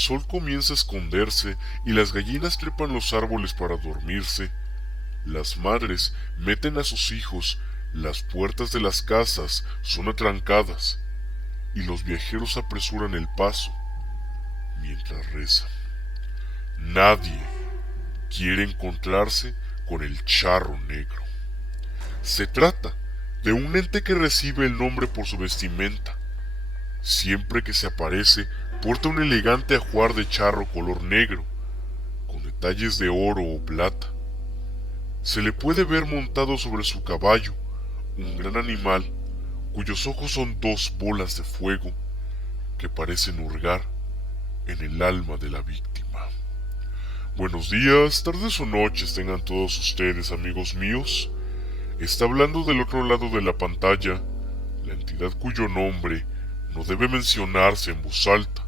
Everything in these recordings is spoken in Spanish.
sol comienza a esconderse y las gallinas trepan los árboles para dormirse, las madres meten a sus hijos, las puertas de las casas son atrancadas y los viajeros apresuran el paso mientras rezan. Nadie quiere encontrarse con el charro negro. Se trata de un ente que recibe el nombre por su vestimenta. Siempre que se aparece, porta un elegante ajuar de charro color negro, con detalles de oro o plata. Se le puede ver montado sobre su caballo, un gran animal cuyos ojos son dos bolas de fuego que parecen hurgar en el alma de la víctima. Buenos días, tardes o noches tengan todos ustedes, amigos míos. Está hablando del otro lado de la pantalla la entidad cuyo nombre no debe mencionarse en voz alta.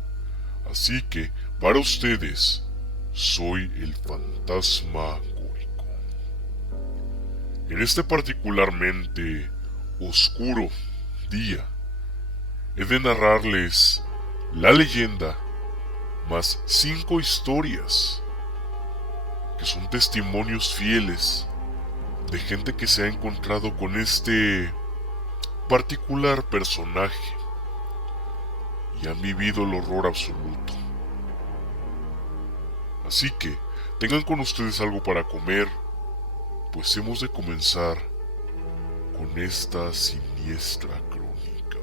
Así que, para ustedes, soy el fantasmagórico. En este particularmente oscuro día, he de narrarles la leyenda más 5 historias que son testimonios fieles de gente que se ha encontrado con este particular personaje y han vivido el horror absoluto. Así que tengan con ustedes algo para comer, pues hemos de comenzar con esta siniestra crónica.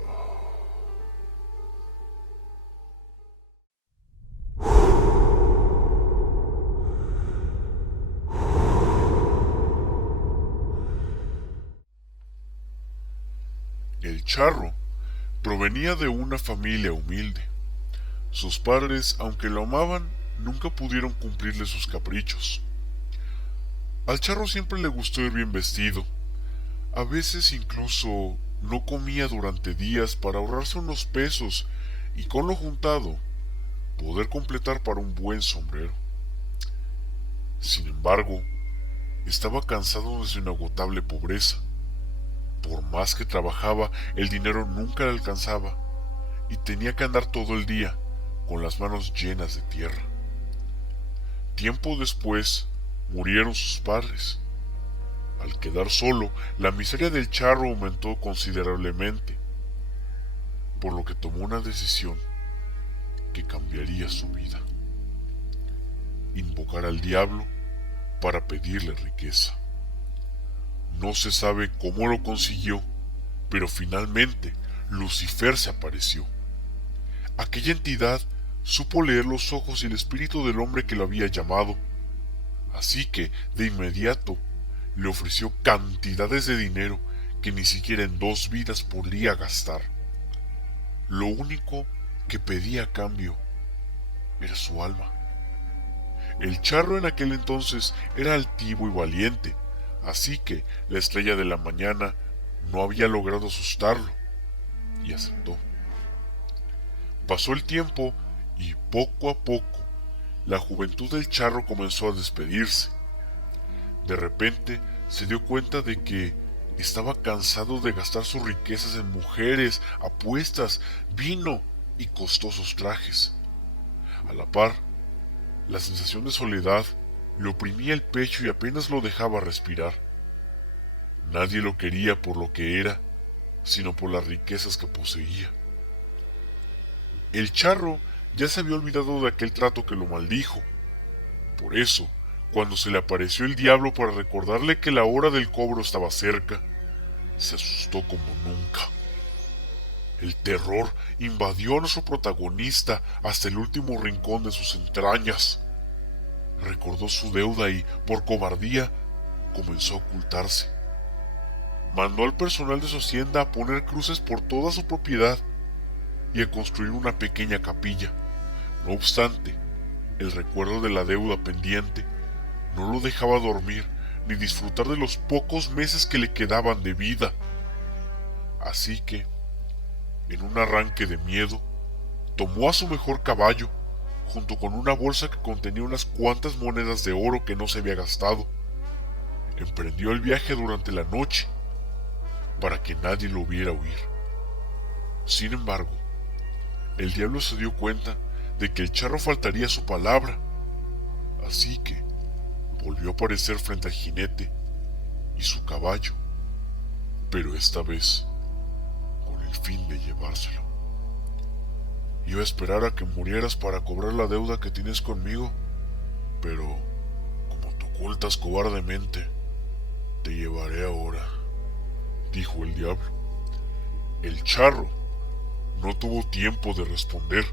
El charro provenía de una familia humilde. Sus padres, aunque lo amaban, nunca pudieron cumplirle sus caprichos. Al charro siempre le gustó ir bien vestido. A veces incluso no comía durante días para ahorrarse unos pesos y con lo juntado poder completar para un buen sombrero. Sin embargo, estaba cansado de su inagotable pobreza. Por más que trabajaba, el dinero nunca le alcanzaba y tenía que andar todo el día con las manos llenas de tierra. Tiempo después, murieron sus padres. Al quedar solo, la miseria del charro aumentó considerablemente, por lo que tomó una decisión que cambiaría su vida: invocar al diablo para pedirle riqueza. No se sabe cómo lo consiguió, pero finalmente Lucifer se apareció. Aquella entidad supo leer los ojos y el espíritu del hombre que lo había llamado, así que de inmediato le ofreció cantidades de dinero que ni siquiera en 2 vidas podría gastar. Lo único que pedía a cambio era su alma. El charro en aquel entonces era altivo y valiente, así que la estrella de la mañana no había logrado asustarlo y aceptó. Pasó el tiempo y poco a poco la juventud del charro comenzó a despedirse. De repente se dio cuenta de que estaba cansado de gastar sus riquezas en mujeres, apuestas, vino y costosos trajes. A la par, la sensación de soledad le oprimía el pecho y apenas lo dejaba respirar. Nadie lo quería por lo que era, sino por las riquezas que poseía. El charro ya se había olvidado de aquel trato que lo maldijo. Por eso, cuando se le apareció el diablo para recordarle que la hora del cobro estaba cerca, se asustó como nunca. El terror invadió a nuestro protagonista hasta el último rincón de sus entrañas. Recordó su deuda y, por cobardía, comenzó a ocultarse. Mandó al personal de su hacienda a poner cruces por toda su propiedad y a construir una pequeña capilla. No obstante, el recuerdo de la deuda pendiente no lo dejaba dormir ni disfrutar de los pocos meses que le quedaban de vida. Así que, en un arranque de miedo, tomó a su mejor caballo, junto con una bolsa que contenía unas cuantas monedas de oro que no se había gastado. Emprendió el viaje durante la noche, para que nadie lo viera huir. Sin embargo, el diablo se dio cuenta de que el charro faltaría a su palabra, así que volvió a aparecer frente al jinete y su caballo, pero esta vez con el fin de llevárselo. Iba a esperar a que murieras para cobrar la deuda que tienes conmigo, pero como te ocultas cobardemente, te llevaré ahora, dijo el diablo. El charro no tuvo tiempo de responder.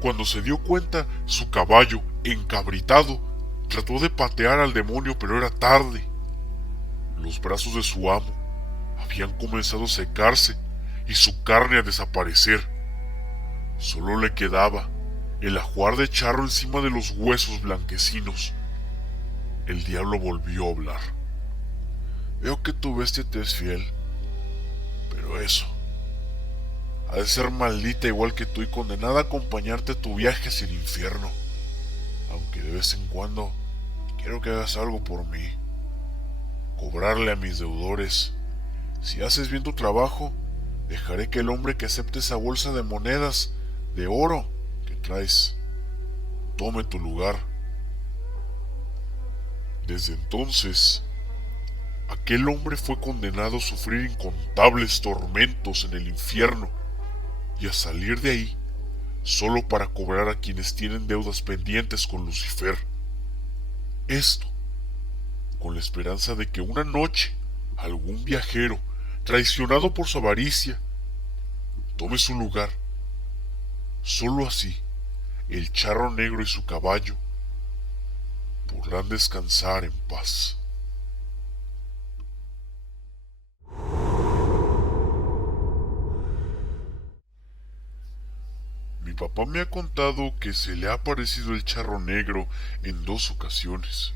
Cuando se dio cuenta, su caballo, encabritado, trató de patear al demonio, pero era tarde. Los brazos de su amo habían comenzado a secarse y su carne a desaparecer. Solo le quedaba el ajuar de charro encima de los huesos blanquecinos. El diablo volvió a hablar. Veo que tu bestia te es fiel, pero eso ha de ser maldita igual que tú y condenada a acompañarte a tu viaje hacia el infierno. Aunque de vez en cuando quiero que hagas algo por mí. Cobrarle a mis deudores. Si haces bien tu trabajo, dejaré que el hombre que acepte esa bolsa de monedas de oro que traes tome tu lugar. Desde entonces, aquel hombre fue condenado a sufrir incontables tormentos en el infierno y a salir de ahí solo para cobrar a quienes tienen deudas pendientes con Lucifer. Esto con la esperanza de que una noche algún viajero, traicionado por su avaricia, tome su lugar. Solo así, el charro negro y su caballo podrán descansar en paz. Mi papá me ha contado que se le ha aparecido el charro negro en 2 ocasiones.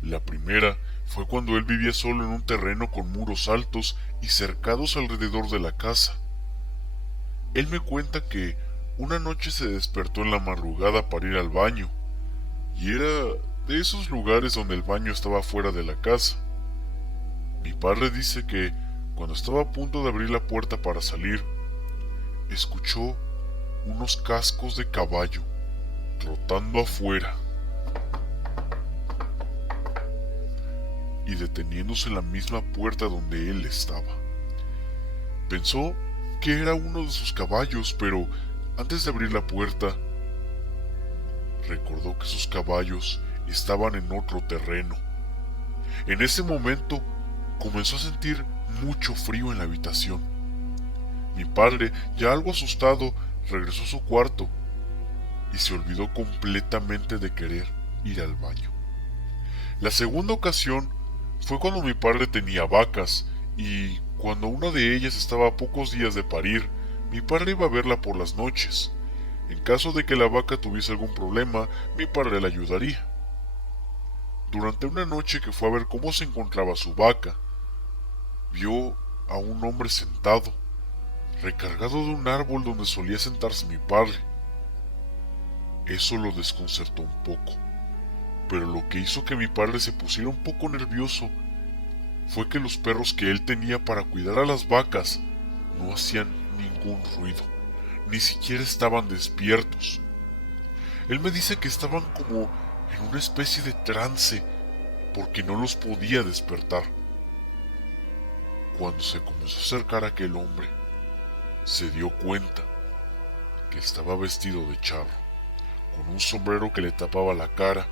La primera fue cuando él vivía solo en un terreno con muros altos y cercados alrededor de la casa. Él me cuenta que una noche se despertó en la madrugada para ir al baño, y era de esos lugares donde el baño estaba fuera de la casa. Mi padre dice que cuando estaba a punto de abrir la puerta para salir, escuchó unos cascos de caballo trotando afuera y deteniéndose en la misma puerta donde él estaba. Pensó que era uno de sus caballos, pero antes de abrir la puerta, recordó que sus caballos estaban en otro terreno. En ese momento comenzó a sentir mucho frío en la habitación. Mi padre, ya algo asustado, regresó a su cuarto y se olvidó completamente de querer ir al baño. La segunda ocasión fue cuando mi padre tenía vacas y cuando una de ellas estaba a pocos días de parir, mi padre iba a verla por las noches. En caso de que la vaca tuviese algún problema, mi padre la ayudaría. Durante una noche que fue a ver cómo se encontraba su vaca, vio a un hombre sentado, recargado de un árbol donde solía sentarse mi padre. Eso lo desconcertó un poco, pero lo que hizo que mi padre se pusiera un poco nervioso fue que los perros que él tenía para cuidar a las vacas no hacían ningún ruido, ni siquiera estaban despiertos. Él me dice que estaban como en una especie de trance porque no los podía despertar. Cuando se comenzó a acercar a aquel hombre, se dio cuenta que estaba vestido de charro, con un sombrero que le tapaba la cara,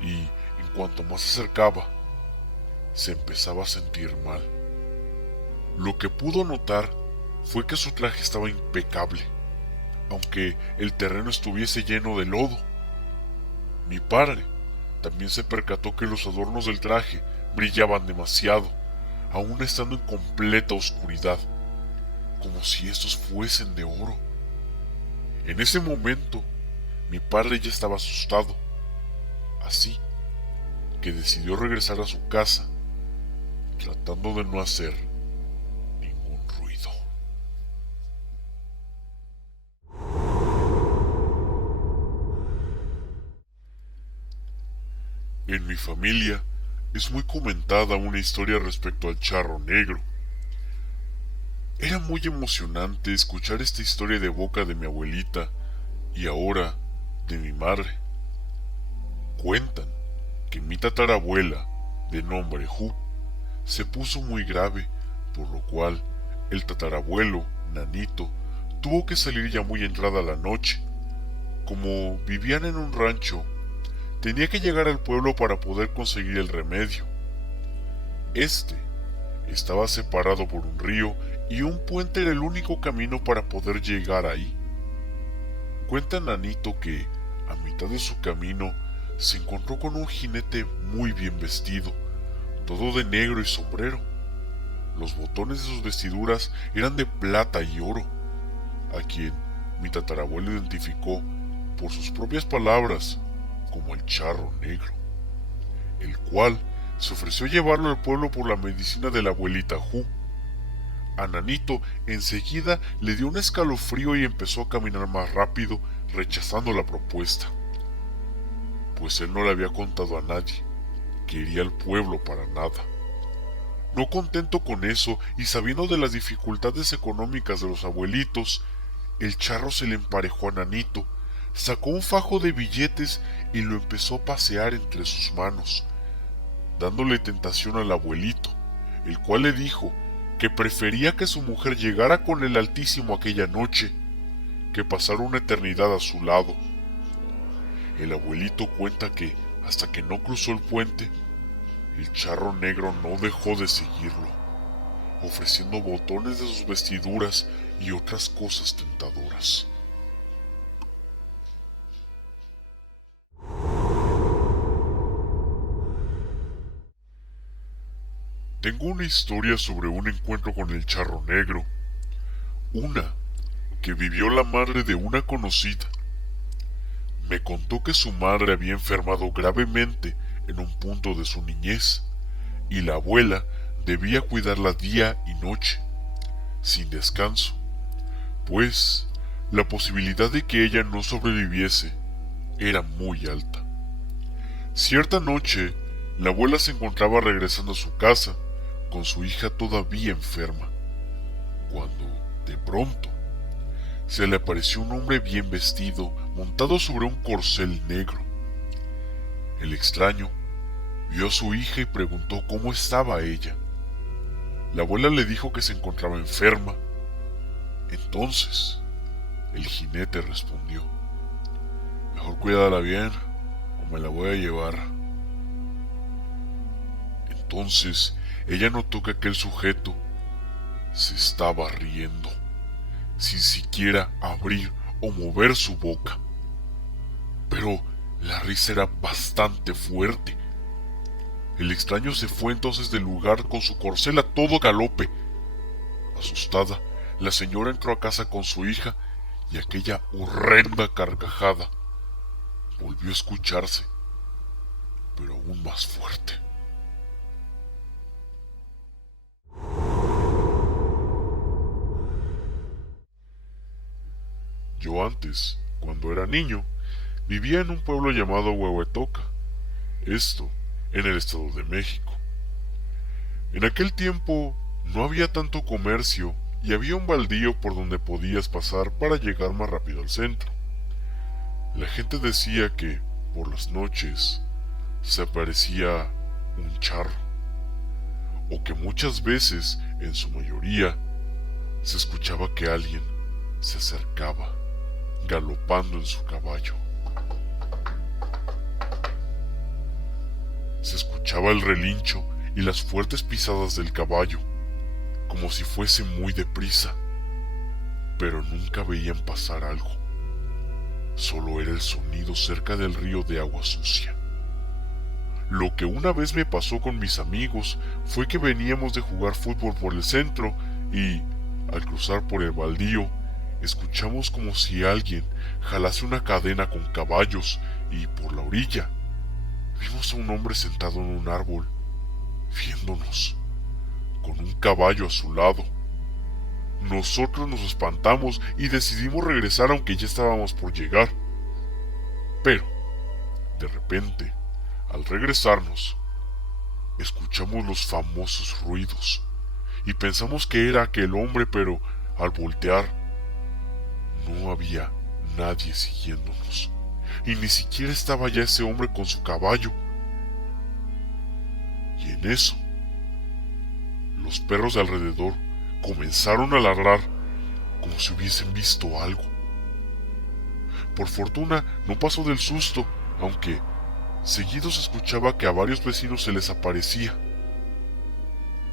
y en cuanto más se acercaba, se empezaba a sentir mal. Lo que pudo notar fue que su traje estaba impecable, aunque el terreno estuviese lleno de lodo. Mi padre también se percató que los adornos del traje brillaban demasiado, aún estando en completa oscuridad, como si estos fuesen de oro. En ese momento, mi padre ya estaba asustado, así que decidió regresar a su casa, tratando de no hacer ningún ruido. En mi familia es muy comentada una historia respecto al charro negro. Era muy emocionante escuchar esta historia de boca de mi abuelita, Y ahora, de mi madre. Cuentan que mi tatarabuela, de nombre Hu, se puso muy grave, por lo cual el tatarabuelo, Nanito, tuvo que salir ya muy entrada la noche. Como vivían en un rancho, tenía que llegar al pueblo para poder conseguir el remedio. Este estaba separado por un río y un puente era el único camino para poder llegar ahí. Cuenta Nanito que, a mitad de su camino, se encontró con un jinete muy bien vestido, todo de negro y sombrero. Los botones de sus vestiduras eran de plata y oro, a quien mi tatarabuelo identificó, por sus propias palabras, como el Charro Negro, el cual se ofreció llevarlo al pueblo por la medicina de la abuelita Hu. A Nanito enseguida le dio un escalofrío y empezó a caminar más rápido, rechazando la propuesta, pues él no le había contado a nadie que iría al pueblo para nada. No contento con eso y sabiendo de las dificultades económicas de los abuelitos, el charro se le emparejó a Nanito, sacó un fajo de billetes y lo empezó a pasear entre sus manos, dándole tentación al abuelito, el cual le dijo que prefería que su mujer llegara con el Altísimo aquella noche que pasar una eternidad a su lado. El abuelito cuenta que, hasta que no cruzó el puente, el Charro Negro no dejó de seguirlo, ofreciendo botones de sus vestiduras y otras cosas tentadoras. Tengo una historia sobre un encuentro con el Charro Negro, una que vivió la madre de una conocida. Me contó que su madre había enfermado gravemente en un punto de su niñez, y la abuela debía cuidarla día y noche, sin descanso, pues la posibilidad de que ella no sobreviviese era muy alta. Cierta noche, la abuela se encontraba regresando a su casa, con su hija todavía enferma, cuando, de pronto, se le apareció un hombre bien vestido, montado sobre un corcel negro. El extraño vio a su hija y preguntó cómo estaba ella. La abuela le dijo que se encontraba enferma. Entonces, el jinete respondió: mejor cuídala bien, o me la voy a llevar. Entonces, ella notó que aquel sujeto se estaba riendo, sin siquiera abrir o mover su boca. Pero la risa era bastante fuerte. El extraño se fue entonces del lugar con su corcel a todo galope. Asustada, la señora entró a casa con su hija y aquella horrenda carcajada volvió a escucharse, pero aún más fuerte. Yo antes, cuando era niño, vivía en un pueblo llamado Huehuetoca, esto en el Estado de México. En aquel tiempo no había tanto comercio y había un baldío por donde podías pasar para llegar más rápido al centro. La gente decía que, por las noches, se aparecía un charro, o que muchas veces, en su mayoría, se escuchaba que alguien se acercaba, galopando en su caballo. Se escuchaba el relincho y las fuertes pisadas del caballo, como si fuese muy deprisa, pero nunca veían pasar algo. Solo era el sonido cerca del río de agua sucia. Lo que una vez me pasó con mis amigos fue que veníamos de jugar fútbol por el centro y, al cruzar por el baldío, escuchamos como si alguien jalase una cadena con caballos y, por la orilla, vimos a un hombre sentado en un árbol, viéndonos, con un caballo a su lado. Nosotros nos espantamos y decidimos regresar aunque ya estábamos por llegar. Pero, de repente, al regresarnos, escuchamos los famosos ruidos y pensamos que era aquel hombre, pero al voltear no había nadie siguiéndonos, y ni siquiera estaba ya ese hombre con su caballo. Y en eso, los perros de alrededor comenzaron a ladrar como si hubiesen visto algo. Por fortuna no pasó del susto, aunque seguido se escuchaba que a varios vecinos se les aparecía.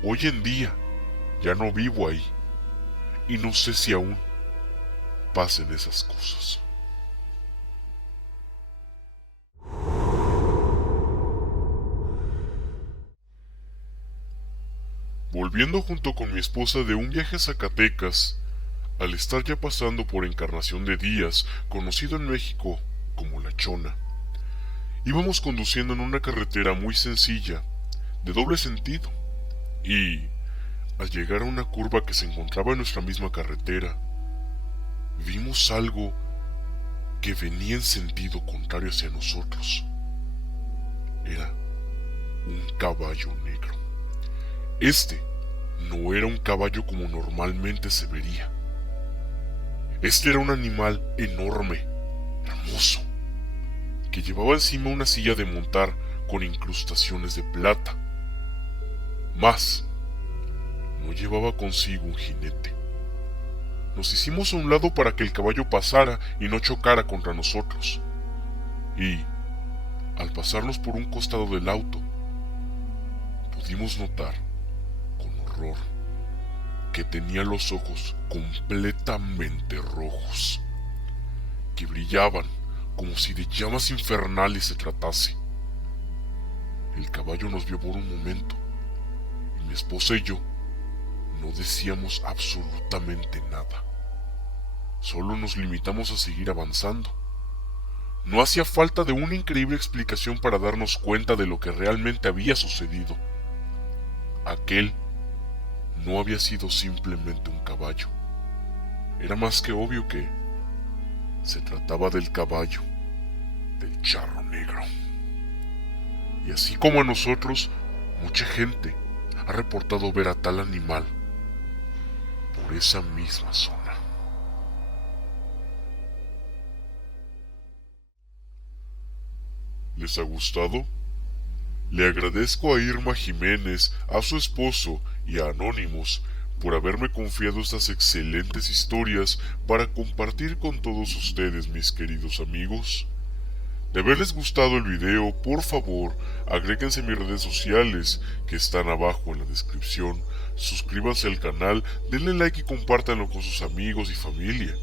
Hoy en día ya no vivo ahí y no sé si aún pasen esas cosas. Volviendo junto con mi esposa de un viaje a Zacatecas, al estar ya pasando por Encarnación de Díaz, conocido en México como La Chona, íbamos conduciendo en una carretera muy sencilla, de doble sentido, y al llegar a una curva que se encontraba en nuestra misma carretera, vimos algo que venía en sentido contrario hacia nosotros. Era un caballo negro. Este no era un caballo como normalmente se vería. Este era un animal enorme, hermoso, que llevaba encima una silla de montar con incrustaciones de plata. Más, no llevaba consigo un jinete. Nos hicimos a un lado para que el caballo pasara y no chocara contra nosotros. Y, al pasarnos por un costado del auto, pudimos notar, con horror, que tenía los ojos completamente rojos, que brillaban como si de llamas infernales se tratase. El caballo nos vio por un momento, y mi esposa y yo no decíamos absolutamente nada. Solo nos limitamos a seguir avanzando. No hacía falta de una increíble explicación para darnos cuenta de lo que realmente había sucedido. Aquel no había sido simplemente un caballo. Era más que obvio que se trataba del caballo del Charro Negro. Y así como a nosotros, mucha gente ha reportado ver a tal animal por esa misma zona. ¿Les ha gustado? Le agradezco a Irma Jiménez, a su esposo y a Anonymous por haberme confiado estas excelentes historias para compartir con todos ustedes, mis queridos amigos. De haberles gustado el video, por favor, agréguense a mis redes sociales que están abajo en la descripción, suscríbanse al canal, denle like y compártanlo con sus amigos y familia.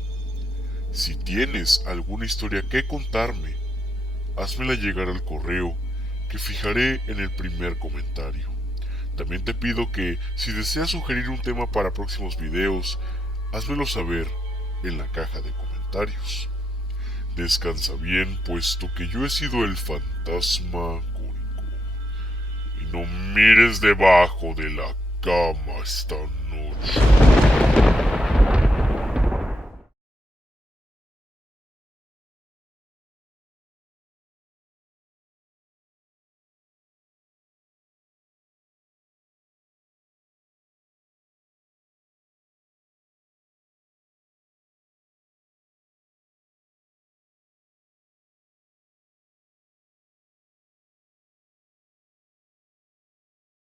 Si tienes alguna historia que contarme, házmela llegar al correo que fijaré en el primer comentario. También te pido que, si deseas sugerir un tema para próximos videos, házmelo saber en la caja de comentarios. Descansa bien, puesto que yo he sido el fantasma Cónico. Y no mires debajo de la cama esta noche.